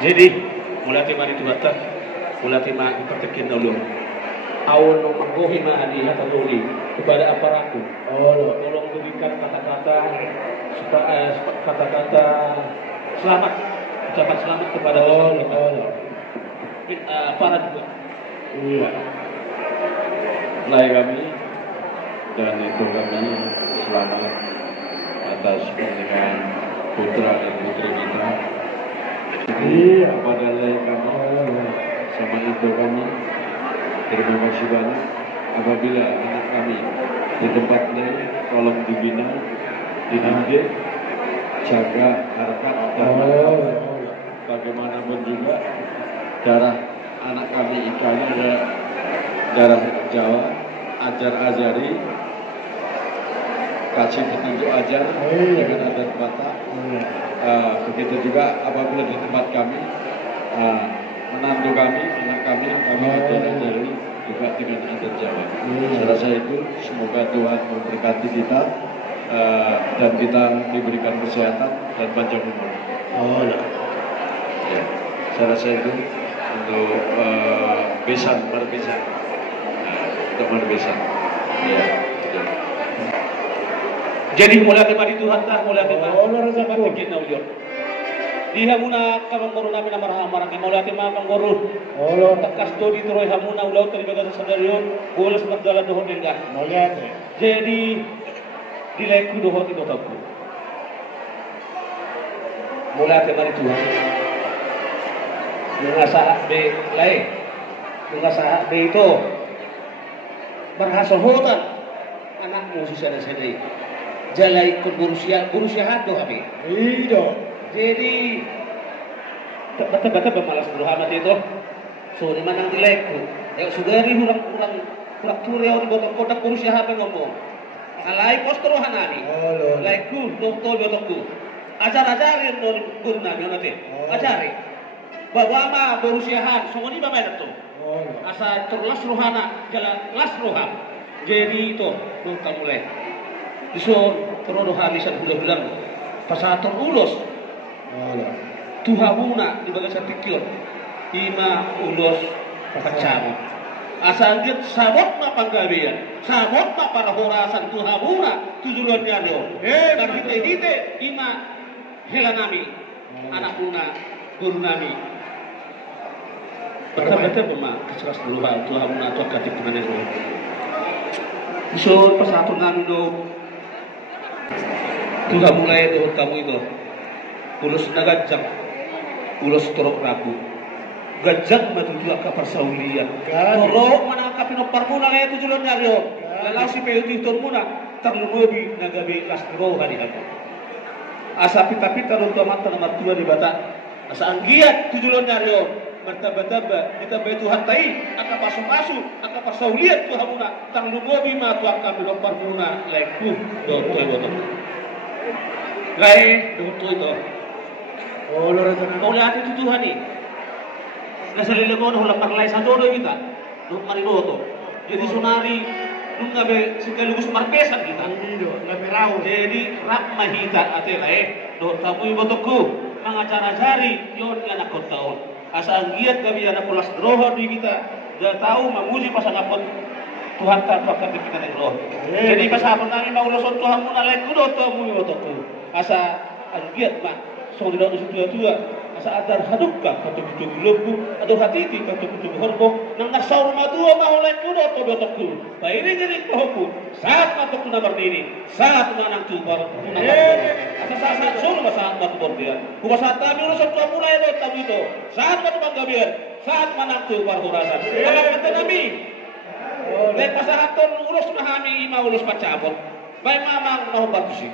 Jadi mulai mari tuhatah, mulai ipertekin dulu. Awal menggohi mahadi hataluli kepada aparaku. Tolong berikan kata-kata kata-kata selamat, ucapan selamat kepada aparat juga. Iya. Mulai kami dan itu kami selamat atas pernikahan putra dan putri kita. Iya. Kepada kami sama itu kami terima kasih banyak. Apabila anak kami di tempat lain, tolong dibina, dididik, jaga harkat dan bagaimanapun juga darah anak kami ikannya ada darah Jawa, ajari, kasih petunjuk ajar dengan adat Batak. Begitu juga apabila di tempat kami, menantu kami, anak kami ajari juga dengan adat Jawa. Saya rasa itu semoga Tuhan memberkati kita dan kita diberikan kesehatan dan panjang umur. Ya, saya rasa itu untuk besan. Untuk besan. Ya. Jadi mulai kembali Tuhan tah mulai kembali kita ujur. Diha muna kamang guru namin na marahang mulai kembali pangguru. Takas do di turoy hamuna ulau terlibat sa sadaryon bolas magdala dohon lingga. Jadi dilaiku dohon itu taku. Mulai kembali Tuhan. Mengasah be lain. Mengasah be itu berhasil hutan anakmu si sana-sana jalai ikut berusia do kami. Iya. Jadi bata-bata bermalas berhamat itu. So di mana dilaiku? Ya sudari kurang turi di botol kotak berusia apa ngomong. Alai poster hanani. Laiku doktor botokku. Ajar-ajarin guru nabi nanti. Ajari. Bahwa ma berusiahan, semua ini bapak itu. Asa terlas rohana, jalan las rohan. Jadi itu, kita mulai. So terus habisan bulan-bulan. Pasator ulos. Tuhabuna di bagian satikir. Ima ulos pacam. Asal dia sabot ma panggabian, sabot ma para horasan tuhabuna tujuannya dia. Dan kita ima helanami, anak puna guru nami. Betul-betul memang keseras dulu hal Tuhan mengatur katip dengan itu. So pasatu nami do Tuhan mulai dohon kamu itu. Ulos nagajak, ulos torok ragu. Gajak matulak kapar saulian. Torok menangkap inopar muna kaya tujuan nyaryo. Lalu si peyuti tur muna terlumobi nagabi lasdro hari-hari. Asa pita-pita runtuh mata nomor 2 di Batak. Asa anggiat tujuan nyaryo. Bertaba-taba kita betu hatai aka pasu-pasu aka pasauliat tu hamuna tang lumobi ma tu akan lompar muna laiku do to lai do to itu oleh hati tu Tuhan ni nasa lilengon hola parlay sa dodo kita do marinoto jadi sunari nung gabe sekaligus marpesan kita jadi rak mahita ate lai do tamu botokku mengajar-ajari yon anak tahun asal giat kami anak pulas droho di kita dah tahu memuji pasang apot Tuhan tak pakai kita dari roh. Jadi pasal nami mau urusan Tuhan mun alai kudo to mu yotoku. Asa giat mak so di dalam tua asa adar hadukka katu kudu lebu ado hatiti katu kudu horbo nang nasau rumah tua mau alai kudo to yotoku. Ba ini jadi kohoku saat matuk tuna berdiri saat nanang tu baru asa saat solo saat matu bordia. Kuba saat kami urusan Tuhan mulai do tamu itu saat matu panggabian saat manang tu baru rasa. Kalau kata Nabi lek pasahaton ulus mahami ima ulus pacabot. Baik mamang mau batusi.